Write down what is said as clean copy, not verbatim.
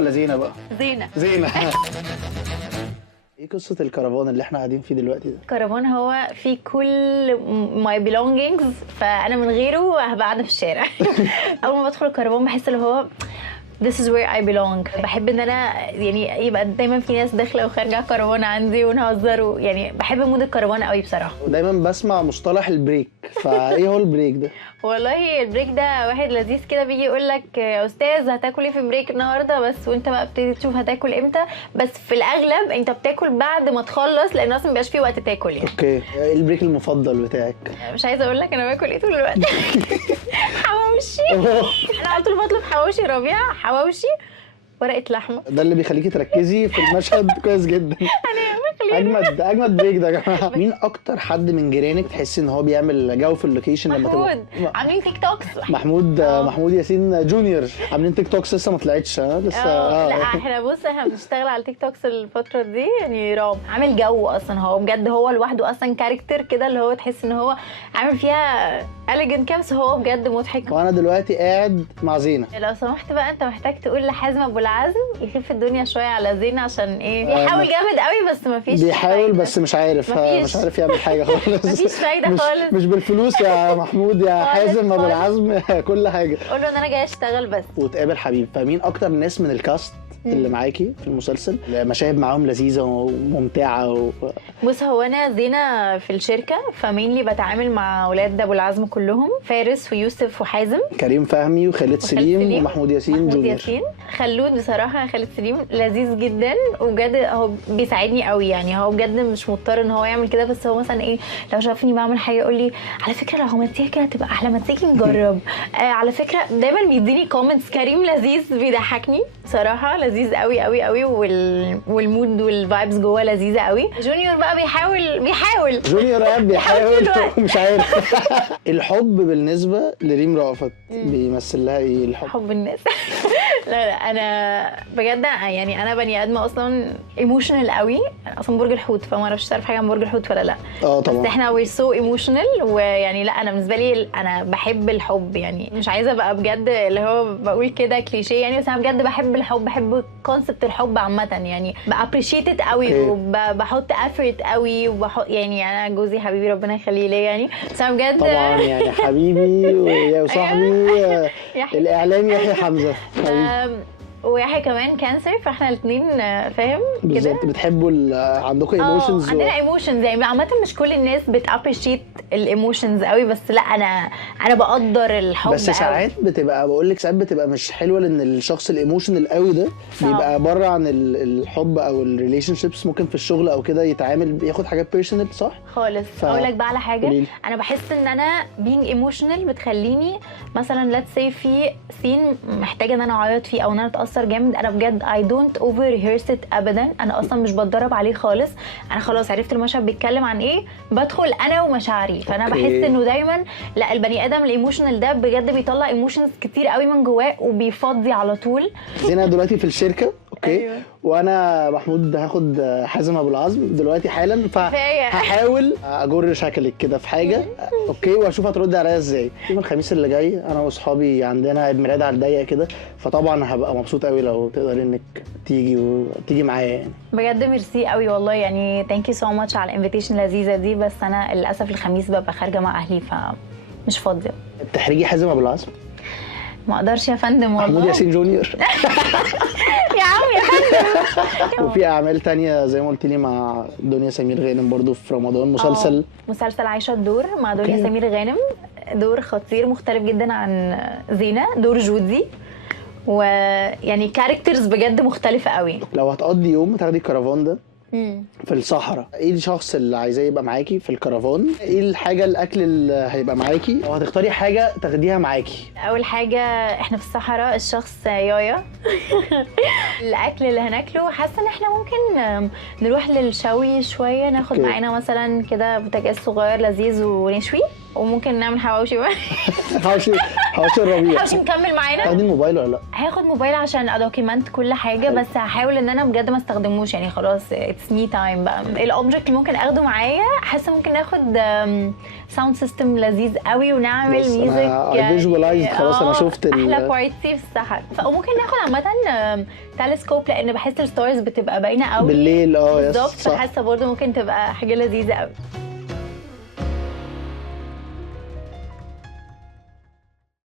ولا زينه بقى؟ زينه. ايه قصه الكرفان اللي احنا قاعدين فيه دلوقتي ده؟ كرفان هو فيه كل ماي belongings، فانا من غيره هبقى قاعده في الشارع. اول ما بدخل الكرفان بحس اللي هو this is where I belong. بحب ان انا يعني يبقى دايما في ناس داخله وخارجه كرفان عندي ونهزر، يعني بحب مود الكرفان قوي بصراحه. دايما بسمع مصطلح البريك، فايه هو البريك ده؟ والله البريك ده واحد لذيذ كده، بيجي يقول لك يا استاذ هتاكل ايه في بريك النهارده، بس وانت بقى بتبتدي تشوف هتاكل امتى، بس في الاغلب انت بتاكل بعد ما تخلص لان اصلا مبيبقاش في وقت تاكل يعني. اوكي، ايه البريك المفضل بتاعك؟ مش عايزه اقول لك انا باكل ايه طول الوقت. حواوشي. انا على طول بطلب حواوشي ربيع، حواوشي ورقه لحمه. ده اللي بيخليكي تركزي في المشهد كويس جدا. اجمد بريك ده يا جماعه. مين اكتر حد من جيرانك تحسي ان هو بيعمل جو في اللوكيشن لما محمود. عاملين تيك توكس. محمود ياسين جونيور عاملين تيك توكس لسه ما طلعتش لسه. لا احنا بص احنا بنشتغل على التيك توكس الفتره دي يعني رام عامل جو اصلا، هو بجد هو لوحده اصلا كاركتر كده اللي هو تحس ان هو عامل فيها اليجنت كامس، هو بجد مضحك. وانا دلوقتي قاعد مع زينه. لو سمحت بقى انت محتاج تقول لحازم ابو العزم يخف الدنيا شويه على زينه، عشان ايه بيحاول جامد قوي بس ما فيش بيحاول فايدة. بس مش عارف يعمل حاجه خالص. مفيش فايده خالص. مش بالفلوس يا محمود يا حازم ابو العزم. كل حاجه قول له ان انا جاي اشتغل بس. وتقابل حبيب. فمين اكتر ناس من الكاست اللي معاكي في المسلسل مشاهد معاهم لذيذه وممتعه بص هو انا زينه في الشركه، فمينلي بتعامل مع اولاد ابو العزم كلهم، فارس ويوسف وحازم، كريم فهمي وخالد سليم ومحمود ياسين جونيور. خلود بصراحه خالد سليم لذيذ جدا وبجد هو بيساعدني قوي، يعني هو بجد مش مضطر ان هو يعمل كده، بس هو مثلا ايه لو شافني بعمل حاجه يقول لي على فكره لو عملتيها كده هتبقى احلى، ما تيجي نجرب. على فكره دايما بيديني كومنتس. كريم لذيذ بيضحكني بصراحه، لذيذ قوي قوي قوي، والمود والفايبس جوه لذيذه قوي. جونيور بقى بيحاول جونيور قاعد بيحاول ومش عارف. الحب بالنسبه لريم رأفت بيمثل لها ايه الحب؟ حب الناس. لا انا بجد يعني انا بني ادمه اصلا ايموشنال قوي، اصلا برج الحوت، فما اعرفش تعرف حاجه عن برج الحوت ولا لا. طبعا. بس احنا وي سو ايموشنال، ويعني لا انا بالنسبه لي انا بحب الحب، يعني مش عايزه ابقى بجد اللي هو بقول كده كليشيه يعني، بس انا بجد بحب الحب، بحب كونسبت الحب عامه، يعني بابريشيت قوي وبحط افورت قوي يعني انا جوزي حبيبي ربنا يخليه ليا يعني، بس انا بجد طبعا يعني حبيبي وصاحبي الاعلامي يحيى حمزه ويحيى كمان كانسر، فاحنا الاثنين فاهم كده بالظبط. بتحبوا عندكم ايموشنز؟ عندنا ايموشنز يعني عامه، مش كل الناس بتابريشيت الايموشنز قوي، بس لا انا بقدر الحب بس ساعات بتبقى بقول لك ساعات بتبقى مش حلوه، لان الشخص الايموشنال قوي ده بيبقى بره عن الحب او الريليشن شيبس، ممكن في الشغل او كده يتعامل ياخد حاجات بيرسونال صح خالص. اقول لك بقى على حاجه، انا بحس ان انا being ايموشنال بتخليني مثلا let's say في سين محتاجه ان انا اعيط فيه او ان انا اتاثر جامد، انا بجد I don't over rehearse it ابدا، انا اصلا مش بتدرب عليه خالص، انا خلاص عرفت المشهد بيتكلم عن ايه بدخل انا ومشاعري، فانا بحس انه دايما لا البني ادم الايموشنال ده بجد بيطلع ايموشنز كتير قوي من جواه وبيفضي على طول. زينه دلوقتي في الشركه اوكي. أيوة. وانا محمود هاخد حازم ابو العزم دلوقتي حالا، فهحاول اجر شكلك كده في حاجه اوكي، واشوف هترد عليا ازاي. يوم الخميس اللي جاي انا واصحابي عندنا عيد ميلاد على الضيق كده، فطبعا هبقى مبسوط قوي لو تقدري انك تيجي معايا يعني. بجد ميرسي قوي والله، يعني ثانك يو سو ماتش على الانفيتيشن اللذيذه دي، بس انا للاسف الخميس ببقى خارجه مع اهلي فمش فاضيه. بتحرجي حازم ابو العزم؟ ما اقدرش يا فندم والله. محمود ياسين جونيور. يا عم يا فندم. وفي اعمال تانية زي ما قلت لي مع دنيا سمير غانم برضو في رمضان، مسلسل عايشه الدور مع دنيا سمير غانم، دور خطير مختلف جدا عن زينه، دور جودي، ويعني كاركترز بجد مختلفه قوي. لو هتقضي يوم تاخدي الكرفان ده في الصحراء، ايه الشخص اللي عايزاه يبقى معاكي في الكرفان؟ ايه الحاجه الاكل اللي هيبقى معاكي، او هتختاري حاجه تاخديها معاكي؟ اول حاجه احنا في الصحراء، الشخص يايا. الاكل اللي هناكله حاسه ان احنا ممكن نروح للشوي شويه، ناخد معانا مثلا كده بوتاجاز صغير لذيذ ونشوي. وممكن نعمل حواوشي حواوشي الربيع. حواوشي مكمل معانا. تاخدي الموبايل ولا لا؟ هاخد موبايل عشان ادوكيمنت كل حاجه، بس هحاول ان انا بجد ما استخدموش يعني، خلاص اتس مي تايم بقى. الاوبجكت اللي ممكن اخده معايا، حاسه ممكن ناخد ساوند سيستم لذيذ قوي ونعمل ميوزك فيجواليزد خلاص. انا شفت احلى بارتي في السحر. وممكن ناخد عامه تلسكوب، لان بحس الستارز بتبقى باينه قوي بالليل. بالظبط، فحاسه برضه ممكن تبقى حاجه لذيذه قوي.